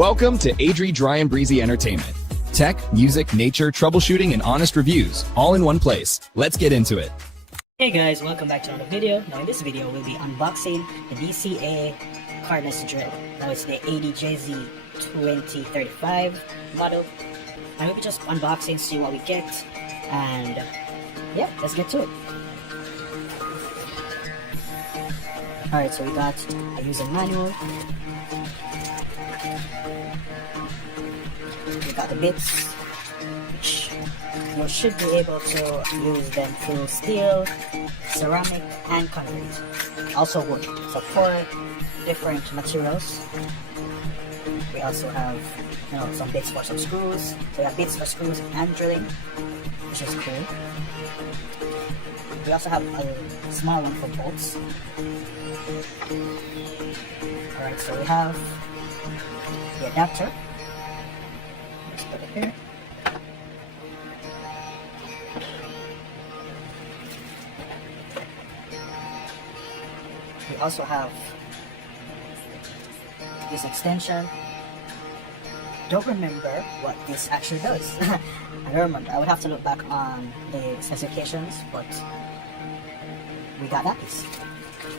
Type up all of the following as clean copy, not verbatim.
Welcome to Adri Dry and Breezy Entertainment. Tech, music, nature, troubleshooting, and honest reviews, all in one place. Let's get into it. Hey guys, welcome back to another video. Now in this video, we'll be unboxing the DCA Cordless Drill. Now it's the ADJZ 2035 model. And we'll be just unboxing, see what we get, and yeah, let's get to it. Alright, so we got a user manual. We got the bits, which you should be able to use them through steel, ceramic, and concrete. Also wood. So 4 different materials. We also have, some bits for some screws. So we have bits for screws and drilling, which is cool. We also have a small one for bolts. Alright, so we have the adapter. Let's put it here. We also have this extension. Don't remember what this actually does. I don't remember. I would have to look back on the specifications, but we got that piece.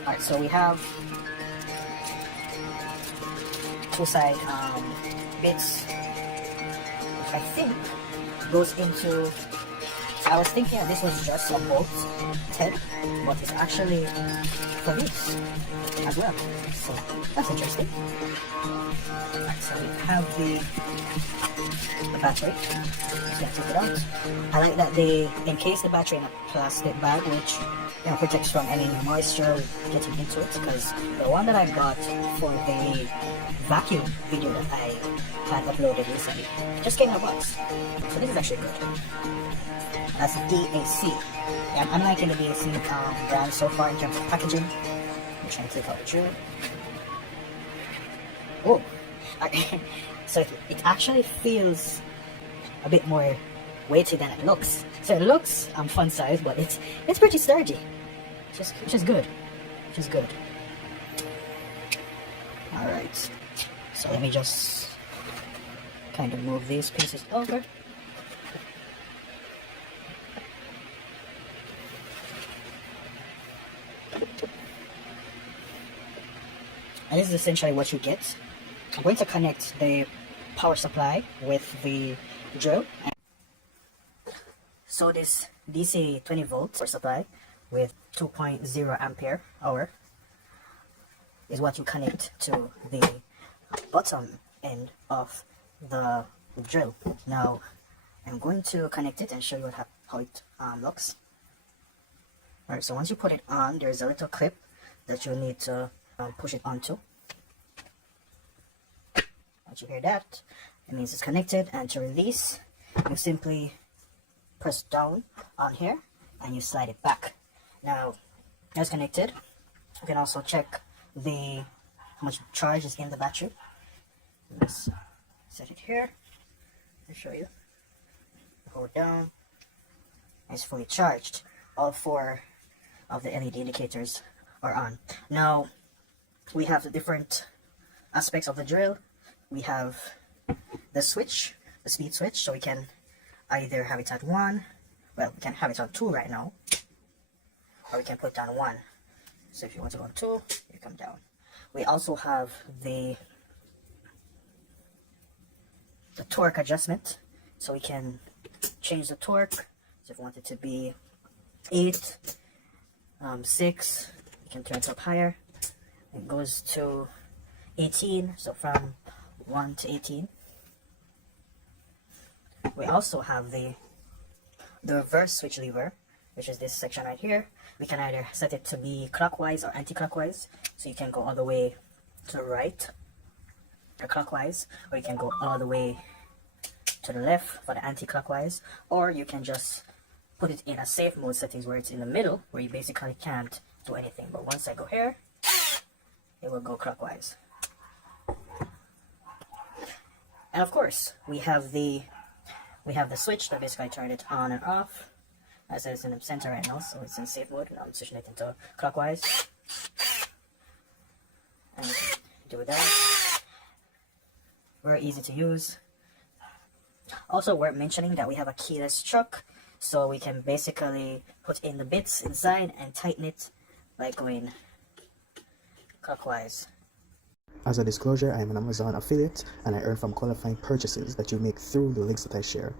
Alright, so we have 2 side bits, which I think goes into. So I was thinking that this was just a bolt head, but it's actually for this as well. So that's interesting. Alright, so we have the battery. Just gonna take it out. I like that they encase the battery in a plastic bag, which protects from any moisture getting into it, because the one that I got for the vacuum video that I had uploaded recently just came in a box. So this is actually good. That's DAC. Yeah, I'm liking the DAC brand so far in terms of packaging. I'm trying to take out the drill. Oh, so it actually feels a bit more weighty than it looks. So it looks fun size, but it's pretty sturdy, which is good. All right, so let me just kind of move these pieces over. And this is essentially what you get. I'm going to connect the power supply with the drill. So this DC 20 volt power supply with 2.0 ampere hour is what you connect to the bottom end of the drill. Now I'm going to connect it and show you how it looks. Alright, so once you put it on, there's a little clip that you'll need to push it onto. Once you hear that, it means it's connected, and to release, you simply press down on here and you slide it back. Now it's connected. You can also check how much charge is in the battery. Let's set it here. I'll show you. Hold down. It's fully charged. All 4 of the LED indicators are on. Now we have the different aspects of the drill. We have the switch, the speed switch, so we can either have it at 1, well, we can have it on 2 right now, or we can put it on 1. So if you want to go on 2, you come down. We also have the torque adjustment, so we can change the torque. So if you want it to be 8, 6, you can turn it up higher. It goes to 18, so from 1 to 18. We also have the reverse switch lever, which is this section right here. We can either set it to be clockwise or anti-clockwise, so you can go all the way to the right or clockwise, or you can go all the way to the left for the anti-clockwise, or you can just put it in a safe mode settings where it's in the middle, where you basically can't do anything. But once I go here, it will go clockwise. And of course, we have the switch that basically turn it on and off. As it's in the center right now, so it's in safe mode. Now I'm switching it into clockwise. And do that. very easy to use. Also worth mentioning that we have a keyless chuck, so we can basically put in the bits inside and tighten it by going clockwise. As a disclosure, I am an Amazon affiliate and I earn from qualifying purchases that you make through the links that I share.